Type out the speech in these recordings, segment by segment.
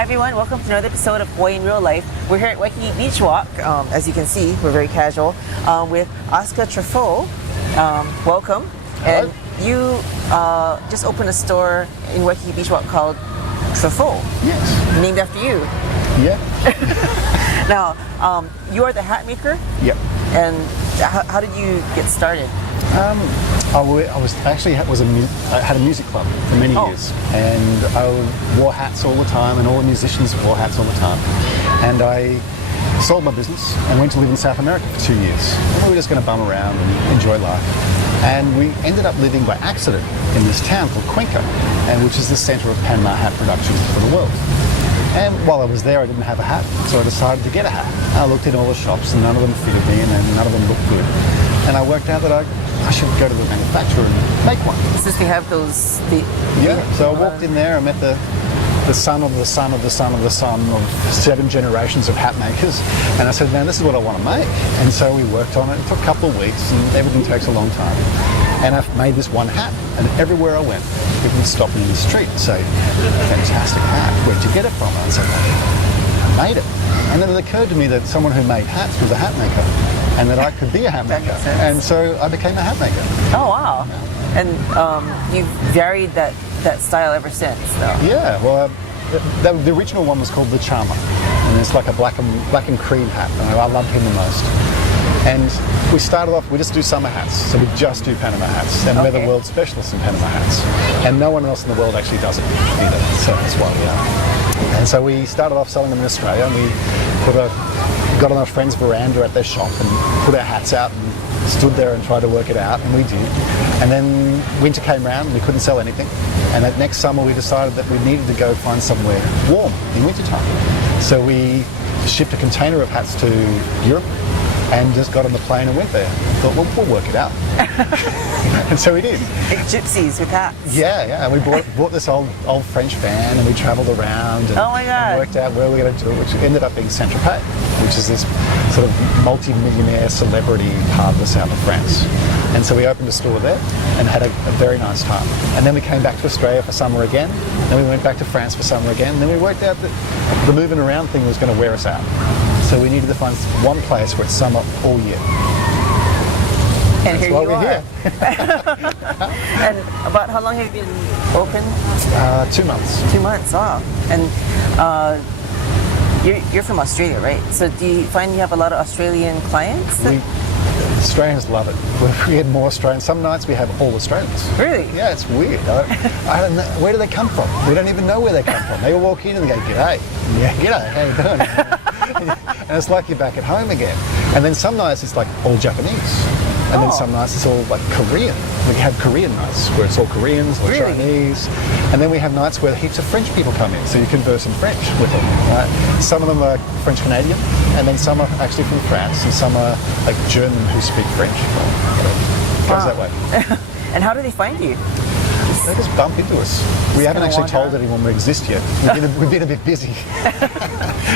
Hi everyone, welcome to another episode of Hawaii in Real Life. We're here at Waikiki Beach Walk. As you can see, we're very casual with Oska Truffaux. Welcome. Hello. And you just opened a store in Waikiki Beach Walk called Truffaux. Yes. Named after you. Yeah. Now, you are the hat maker. Yep. And how did you get started? I had a music club for many years, and I wore hats all the time, and all the musicians wore hats all the time. And I sold my business and went to live in South America for 2 years. And we were just going to bum around and enjoy life. And we ended up living by accident in this town called Cuenca, and which is the center of Panama hat production for the world. And while I was there, I didn't have a hat, so I decided to get a hat. I looked in all the shops, and none of them fitted me, and none of them looked good. And I worked out that I should go to the manufacturer and make one. Since they have those... So I walked in there, I met the son of the son of the son of the son of 7 generations of hat makers, and I said, man, this is what I want to make. And so we worked on it. It took a couple of weeks, and everything takes a long time. And I've made this one hat, and everywhere I went, people would stop me in the street and say, fantastic hat, where'd you get it from? And I said, I made it. And then it occurred to me that someone who made hats was a hat maker, and that I could be a hat maker. And so I became a hat maker. Oh, wow. And you've varied that style ever since, though. Yeah, well, the original one was called the Charmer, and it's like a black and cream hat, and I loved him the most. And we started off, we just do summer hats, so we just do Panama hats, and we're the world specialists in Panama hats. And no one else in the world actually does it either, so that's why we are. And so we started off selling them in Australia, and we got on a friend's veranda at their shop and put our hats out and stood there and tried to work it out, and we did. And then winter came around and we couldn't sell anything. And that next summer we decided that we needed to go find somewhere warm in wintertime. So we shipped a container of hats to Europe and just got on the plane and went there. Thought, well, we'll work it out. And so we did. Like gypsies with hats. Yeah. And we bought this old French van, and we travelled around and, oh my God. And worked out where we were going to do it, which ended up being Saint-Tropez, which is this sort of multi-millionaire celebrity part of the south of France. And so we opened a store there and had a very nice time. And then we came back to Australia for summer again. Then we went back to France for summer again. And then we worked out that the moving around thing was going to wear us out. So we needed to find one place where it's summer all year. And that's here why you we're are. Here. And about how long have you been open? 2 months. 2 months, wow. And you're from Australia, right? So do you find you have a lot of Australian clients? Australians love it. We had more Australians. Some nights we have all Australians. Really? Yeah, it's weird. I don't know. Where do they come from? We don't even know where they come from. They all walk in and they go, g'day. Yeah, g'day, how you doing? And it's like you're back at home again. And then some nights it's like all Japanese. And then some nights it's all like Korean. We have Korean nights where it's all Koreans or really? Chinese. And then we have nights where heaps of French people come in, so you converse in French with them. Right? Some of them are French-Canadian, and then some are actually from France, and some are like German who speak French. It goes that way. And how do they find you? They just bump into us. We haven't actually told anyone we exist yet. We've been a bit busy.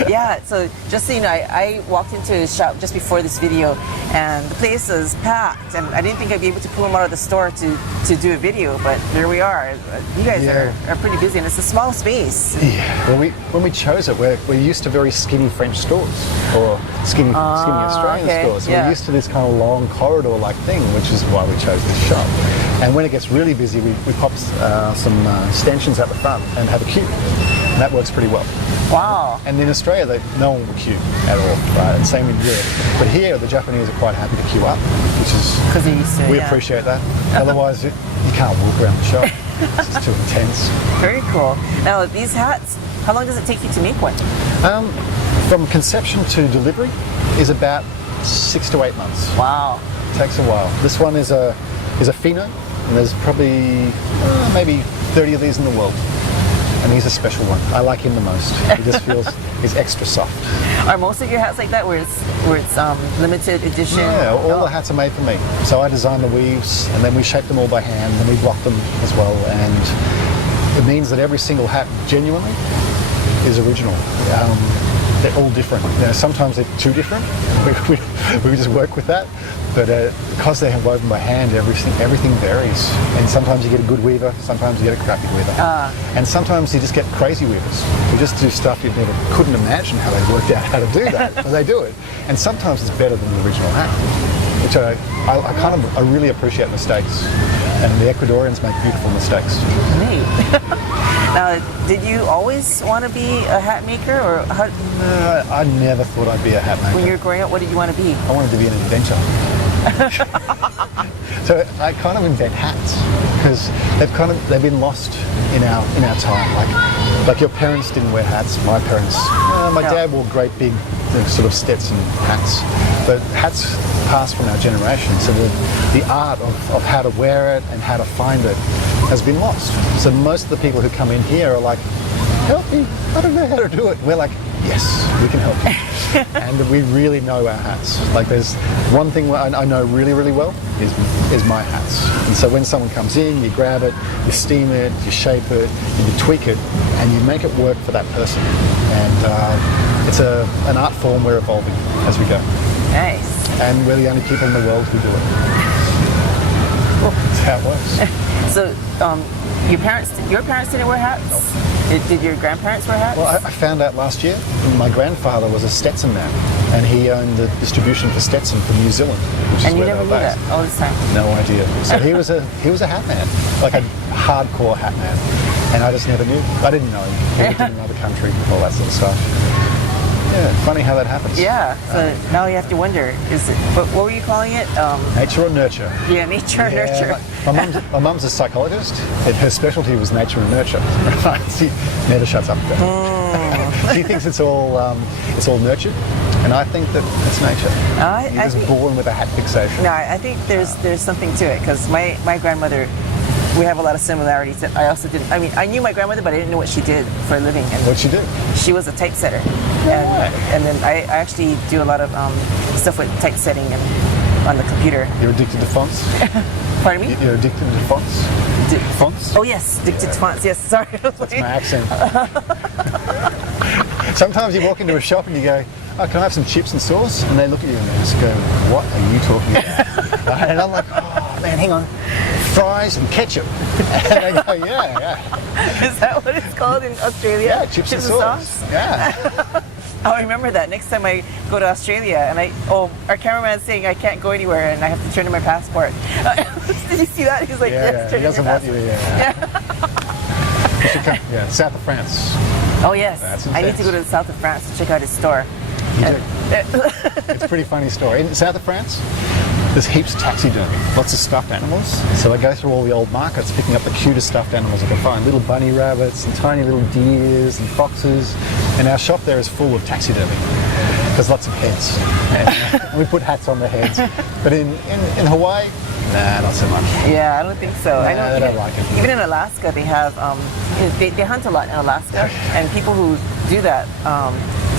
Yeah, so just so you know, I walked into a shop just before this video, and the place is packed, and I didn't think I'd be able to pull them out of the store to do a video, but there we are. You guys are pretty busy, and it's a small space. Yeah, well, when we chose it, we're used to very skinny French stores, or skinny Australian stores. So we're used to this kind of long corridor-like thing, which is why we chose this shop. And when it gets really busy, we pop some stanchions at the front and have a queue. And that works pretty well. Wow. And in Australia, no one will queue at all, right? And same in Europe. But here, the Japanese are quite happy to queue up, which is... Because they're used to it, we appreciate that. Otherwise, you can't walk around the shop. It's just too intense. Very cool. Now, these hats, how long does it take you to make one? From conception to delivery is about 6 to 8 months. Wow. It takes a while. This one is a pheno, and there's probably maybe 30 of these in the world. And he's a special one. I like him the most. He just feels he's extra soft. Are most of your hats like that, where it's limited edition? Yeah, all the hats are made for me. So I design the weaves, and then we shape them all by hand, and we block them as well. And it means that every single hat genuinely is original. They're all different. You know, sometimes they're too different. we just work with that. But because they're woven by hand, everything varies. And sometimes you get a good weaver, sometimes you get a crappy weaver. And sometimes you just get crazy weavers who just do stuff you couldn't imagine how they worked out how to do that, but they do it. And sometimes it's better than the original hat, which I really appreciate mistakes. And the Ecuadorians make beautiful mistakes. Neat. Now, did you always want to be a hat maker, or how? I never thought I'd be a hat maker. When you were growing up, what did you want to be? I wanted to be an inventor. So I kind of invent hats because they've been lost in our time. Like your parents didn't wear hats. My parents, my dad wore great big sort of Stetson hats, but hats passed from our generation. So the art of how to wear it and how to find it has been lost. So most of the people who come in here are like, help me, I don't know how to do it. We're like, yes, we can help you. And we really know our hats. Like there's one thing I know really, really well is my hats. And so when someone comes in, you grab it, you steam it, you shape it, and you tweak it, and you make it work for that person. And it's an art form we're evolving as we go. Nice. And we're the only people in the world who do it. That's how it works. So, your parents didn't wear hats? No. Did your grandparents wear hats? Well, I found out last year. My grandfather was a Stetson man, and he owned the distribution for Stetson from New Zealand, which is and you where never they were knew based. that all this time? No idea. So he was a hat man, like a hardcore hat man, and I just never knew. I didn't know him. He lived in another country, all that sort of stuff. Yeah, funny how that happens. Yeah. So now you have to wonder: is it? What were you calling it? Nature or nurture? Yeah, nature or nurture. My mum's a psychologist, and her specialty was nature and nurture. She never shuts up. She thinks it's all nurtured, and I think that it's nature. You're just born with a hat fixation. No, I think there's something to it, because my grandmother, we have a lot of similarities that I also didn't. I mean, I knew my grandmother, but I didn't know what she did for a living. And what'd she do? She was a typesetter, and then I actually do a lot of stuff with typesetting and on the computer. You're addicted to fonts? Pardon me? You're addicted to fonts? Fonts? Oh yes, addicted to fonts. Yes, sorry. That's my accent. Sometimes you walk into a shop and you go, oh, can I have some chips and sauce? And they look at you and they just go, what are you talking about? And I'm like, oh man, hang on. Fries and ketchup. And they go, yeah. Is that what it's called in Australia? Yeah, chips and sauce. Yeah. I remember that. Next time I go to Australia and our cameraman's saying I can't go anywhere and I have to turn in my passport. Did you see that? He's like, yes, turn in your passport. You should come, south of France. Oh yes, I need to go to the south of France to check out his store. You do. It's a pretty funny story. In the south of France, there's heaps of taxidermy, lots of stuffed animals. So I go through all the old markets picking up the cutest stuffed animals I can find. Little bunny rabbits and tiny little deers and foxes. And our shop there is full of taxidermy. There's lots of heads. And we put hats on the heads. But in Hawaii, nah, not so much. Yeah, I don't think so. Nah, I don't like it. Even in Alaska, they have, they hunt a lot in Alaska. And people who do that,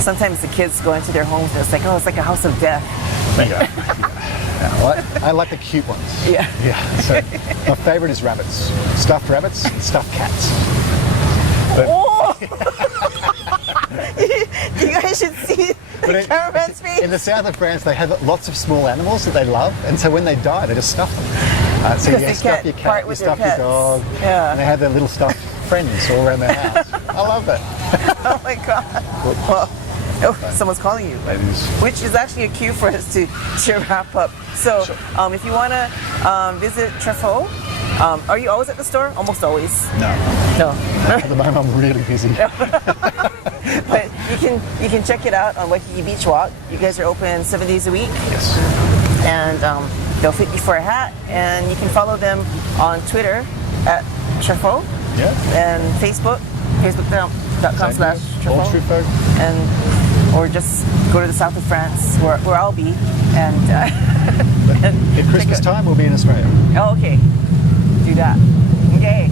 sometimes the kids go into their homes and it's like, oh, it's like a house of death. I like the cute ones. Yeah. So my favourite is rabbits. Stuffed rabbits and stuffed cats. But, you guys should see the cameraman's face. In the south of France, they have lots of small animals that they love, and so when they die, they just stuff them. So you stuff your cat, you stuff your dog, and they have their little stuffed friends all around their house. I love that. Oh my God. Well, someone's calling you. Ladies. Which is actually a cue for us to wrap up. So, if you want to visit Truffaux, are you always at the store? Almost always. No. At the moment, I'm really busy. But you can check it out on Waikiki Beach Walk. You guys are open 7 days a week. Yes. And they'll fit you for a hat. And you can follow them on Twitter at Truffaux. Yeah. And Facebook, facebook.com/Truffaux. Or just go to the south of France, where I'll be, and at Christmas time we'll be in Australia. Oh, okay. Do that. Okay.